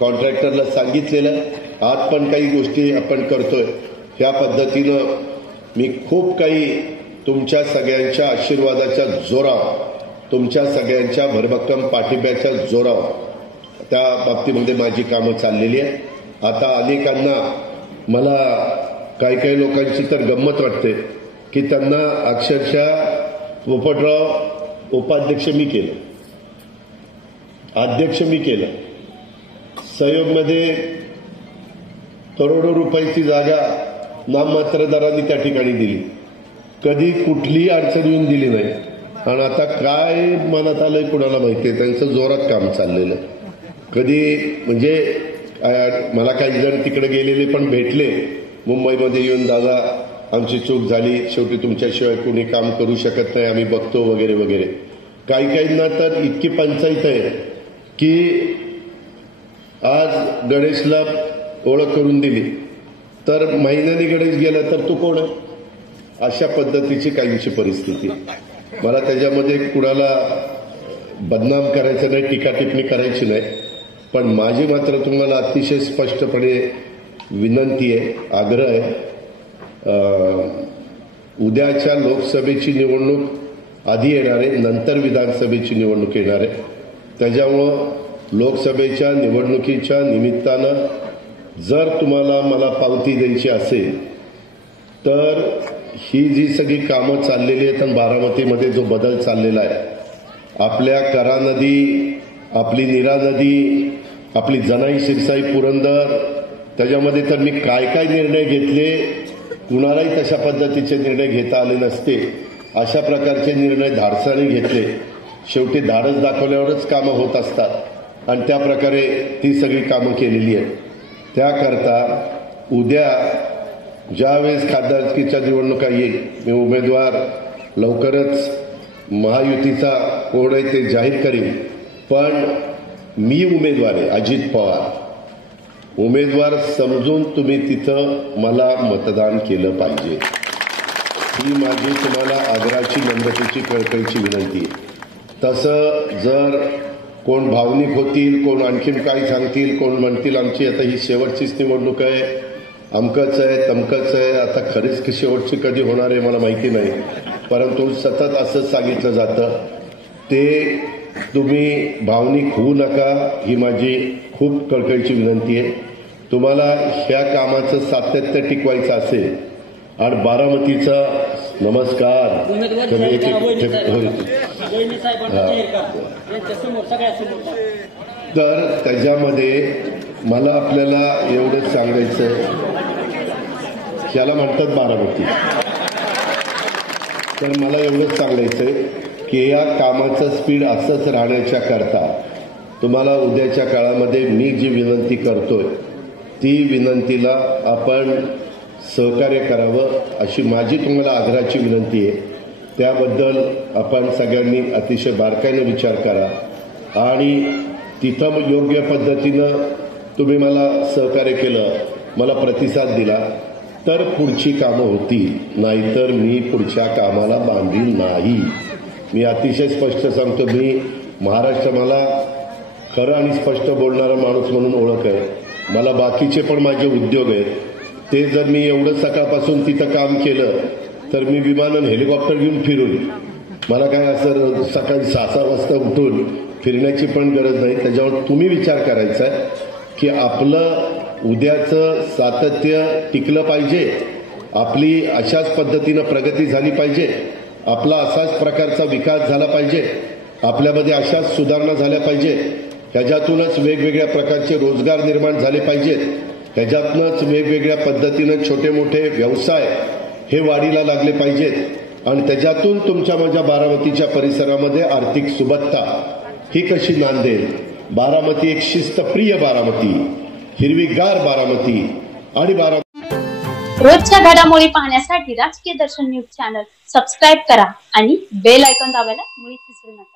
कॉन्ट्रॅक्टरला सांगितलेलं, आज पण काही गोष्टी आपण करतोय। ह्या पद्धतीनं मी खूप काही तुमच्या सगळ्यांच्या आशीर्वादाच्या जोरावर, तुमच्या सगळ्यांच्या भरभक्कम पाठिंब्याच्या जोरावर त्या बाबतीमध्ये माझी कामं चाललेली आहेत। आता अनेकांना, मला काही लोकांची तर गंमत वाटते की त्यांना अक्षरशः पोपटराव उपाध्यक्ष मी केलं, अध्यक्ष मी केलं। सहयोगमध्ये करोडो रुपयाची जागा नाममात्रदारांनी त्या ठिकाणी दिली, कधी कुठलीही अडचण येऊन दिली नाही। आणि आता काय मनात आलंय कुणाला माहितीये, त्यांचं जोरात काम चाललेलं। कधी म्हणजे मला काही जण तिकडे गेलेले पण भेटले मुंबईमध्ये येऊन, दादा आमची चूक झाली, शेवटी तुमच्याशिवाय कोणी काम करू शकत नाही, आम्ही बघतो वगैरे वगैरे। काहींना तर इतकी पंचायत आहे की आज गणेशला ओळख करून दिली तर महिन्याने गणेश गेला तर तू कोण आहे, अशा पद्धतीची काहींची परिस्थिती। मला त्याच्यामध्ये कुणाला बदनाम करायचं नाही, टीका टिप्पणी करायची नाही, पण माझी मात्र तुम्हाला अतिशय स्पष्टपणे विनंती आहे, आग्रह आहे। उद्याच्या लोकसभेची निवडणूक आधी येणार आहे, नंतर विधानसभेची निवडणूक येणार आहे। त्याच्यामुळं लोकसभेच्या निवडणुकीच्या निमित्तानं जर तुम्हाला मला पावती द्यायची असेल तर ही जी सगळी कामं चाललेली आहेत आणि बारामतीमध्ये जो बदल चाललेला आहे, आपल्या करा नदी, आपली नीरा नदी, आपली जनाई शिरसाई पुरंदर, त्याच्यामध्ये तर मी काय काय निर्णय घेतले, कुणालाही तशा पद्धतीचे निर्णय घेता आले नसते। अशा प्रकारचे निर्णय धाडसाने घेतले, शेवटी धाडस दाखवल्यावरच कामं होत असतात आणि त्या प्रकारे ती सगळी कामं केलेली आहेत। त्याकरता उद्या ज्यावेळेस खासदारकीच्या निवडणुका येईल, मी उमेदवार लवकरच महायुतीचा कोण आहे ते जाहीर करीन, पण मी उमेदवार आहे अजित पवार, उमेदवार समजून तुम्ही तिथं मला मतदान केलं पाहिजे, ही माझी तुम्हाला आदराची, नम्रतेची, कळकळीची विनंती आहे। तसं जर कोण भावनिक होतील, कोण आणखीन काय सांगतील, कोण म्हणतील आमची आता ही शेवटचीच निवडणूक आहे, अमकच आहे तमकच आहे, आता खरीच शेवटची कधी होणार आहे मला माहिती नाही, परंतु सतत असंच सांगितलं जातं, ते तुम्ही भावनिक होऊ नका, ही माझी खूप कळकळीची विनंती आहे। तुम्हाला ह्या कामाचं सातत्य टिकवायचं असेल आणि बारामतीचा नमस्कार तर त्याच्यामध्ये मला आपल्याला एवढंच सांगायचं, याला म्हणतात बारामती, तर मला एवढंच सांगायचंय की या कामाचं स्पीड असंच राहण्याच्या करता तुम्हाला उद्याच्या काळामध्ये मी जी विनंती करतोय ती विनंतीला आपण सहकार्य करावं, अशी माझी तुम्हाला आग्रहाची विनंती आहे। त्याबद्दल आपण सगळ्यांनी अतिशय बारकाईने विचार करा आणि तिथं योग्य पद्धतीनं तुम्ही मला सहकार्य केलं, मला प्रतिसाद दिला तर पुढची कामं होतील, नाहीतर मी पुढच्या कामाला बांधील नाही। मी अतिशय स्पष्ट सांगतो, मी महाराष्ट्र मला खरं आणि स्पष्ट बोलणारा माणूस म्हणून ओळख आहे। मला बाकीचे पण माझे उद्योग आहेत, ते जर मी एवढं सकाळपासून तिथं काम केलं तर मी विमानानं हेलिकॉप्टर घेऊन फिरून, मला काय असं सकाळी 6 वाजता उठून फिरण्याची पण गरज नाही। त्याच्यावर तुम्ही विचार करायचा आहे की आपलं उद्याचं सातत्य टिकलं पाहिजे, आपली अशाच पद्धतीनं प्रगती झाली पाहिजे, आपला असाच प्रकारचा विकास झाला पाहिजे, आपल्यामध्ये अशाच सुधारणा झाल्या पाहिजे, ह्याच्यातूनच वेगवेगळ्या प्रकारचे रोजगार निर्माण झाले पाहिजेत, ह्याच्यातूनच वेगवेगळ्या पद्धतीनं छोटे मोठे व्यवसाय हे वाढीला लागले पाहिजेत आणि त्याच्यातून तुमच्या माझ्या बारामतीच्या परिसरामध्ये आर्थिक सुबत्ता ही कशी नांदेल। बारामती एक शिस्तप्रिय बारामती, हिरवीगार बारामती आणि रोजच्या घडामोडी पाहण्यासाठी राजकीय दर्शन न्यूज चॅनल सबस्क्राईब करा आणि बेल आयकॉन दाबायला मुळीच विसरू नका।